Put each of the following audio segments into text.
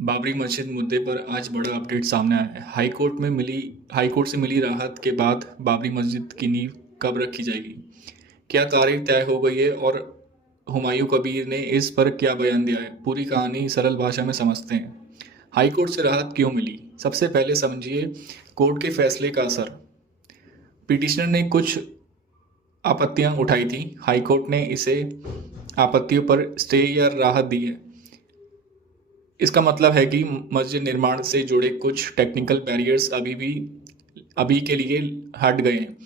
बाबरी मस्जिद मुद्दे पर आज बड़ा अपडेट सामने आया है। हाई कोर्ट से मिली राहत के बाद बाबरी मस्जिद की नींव कब रखी जाएगी, क्या तारीख तय हो गई है और हुमायूं कबीर ने इस पर क्या बयान दिया है। पूरी कहानी सरल भाषा में समझते हैं। हाई कोर्ट से राहत क्यों मिली, सबसे पहले समझिए कोर्ट के फैसले का असर। पिटिशनर ने कुछ आपत्तियां उठाई थी, हाई कोर्ट ने इसे आपत्तियों पर स्टे या राहत दी है। इसका मतलब है कि मस्जिद निर्माण से जुड़े कुछ टेक्निकल बैरियर्स अभी के लिए हट गए हैं।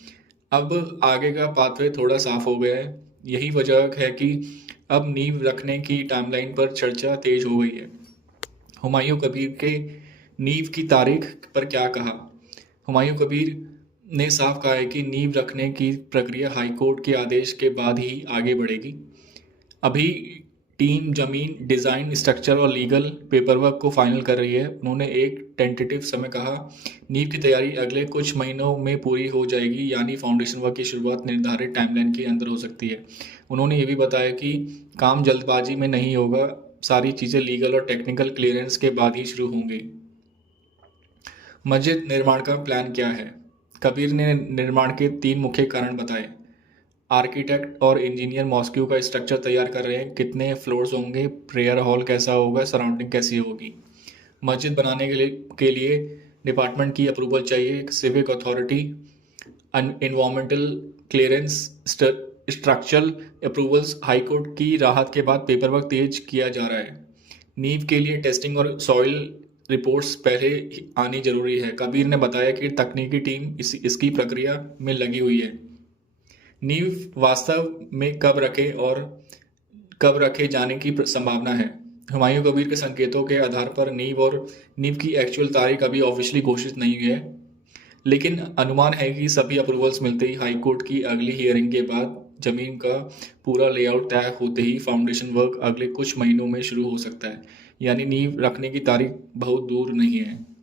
अब आगे का पाथवे थोड़ा साफ हो गया है। यही वजह है कि अब नींव रखने की टाइमलाइन पर चर्चा तेज हो गई है। हुमायूं कबीर के नींव की तारीख पर क्या कहा। हुमायूं कबीर ने साफ कहा है कि नींव रखने की प्रक्रिया हाई कोर्ट के आदेश के बाद ही आगे बढ़ेगी। अभी टीम जमीन, डिज़ाइन, स्ट्रक्चर और लीगल पेपरवर्क को फाइनल कर रही है। उन्होंने एक टेंटेटिव समय कहा। नींव की तैयारी अगले कुछ महीनों में पूरी हो जाएगी, यानी फाउंडेशन वर्क की शुरुआत निर्धारित टाइमलाइन के अंदर हो सकती है। उन्होंने ये भी बताया कि काम जल्दबाजी में नहीं होगा, सारी चीज़ें लीगल और टेक्निकल क्लियरेंस के बाद ही शुरू होंगी। मस्जिद निर्माण का प्लान क्या है। कबीर ने निर्माण के 3 मुख्य कारण बताए। आर्किटेक्ट और इंजीनियर मॉस्क्यू का स्ट्रक्चर तैयार कर रहे हैं, कितने फ्लोर्स होंगे, प्रेयर हॉल कैसा होगा, सराउंडिंग कैसी होगी। मस्जिद बनाने के लिए डिपार्टमेंट की अप्रूवल चाहिए, civic authority, environmental clearance, structural approvals. High court की राहत के बाद पेपरवर्क तेज किया जा रहा है। नींव के लिए टेस्टिंग और सॉइल रिपोर्ट्स पहले आनी जरूरी है। कबीर ने बताया कि तकनीकी टीम इसकी प्रक्रिया में लगी हुई है। नींव वास्तव में कब रखे जाने की संभावना है। हुमायूं कबीर के संकेतों के आधार पर नींव की एक्चुअल तारीख अभी ऑफिशियली घोषित नहीं हुई है, लेकिन अनुमान है कि सभी अप्रूवल्स मिलते ही हाई कोर्ट की अगली हियरिंग के बाद जमीन का पूरा लेआउट तय होते ही फाउंडेशन वर्क अगले कुछ महीनों में शुरू हो सकता है, यानी नींव रखने की तारीख बहुत दूर नहीं है।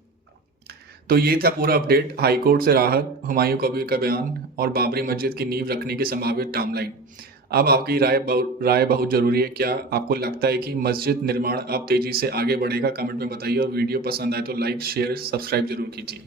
तो ये था पूरा अपडेट। हाई कोर्ट से राहत, हुमायूं कबीर का बयान और बाबरी मस्जिद की नींव रखने की संभावित टाइमलाइन। अब आपकी राय बहुत ज़रूरी है। क्या आपको लगता है कि मस्जिद निर्माण अब तेज़ी से आगे बढ़ेगा? कमेंट में बताइए और वीडियो पसंद आए तो लाइक, शेयर, सब्सक्राइब जरूर कीजिए।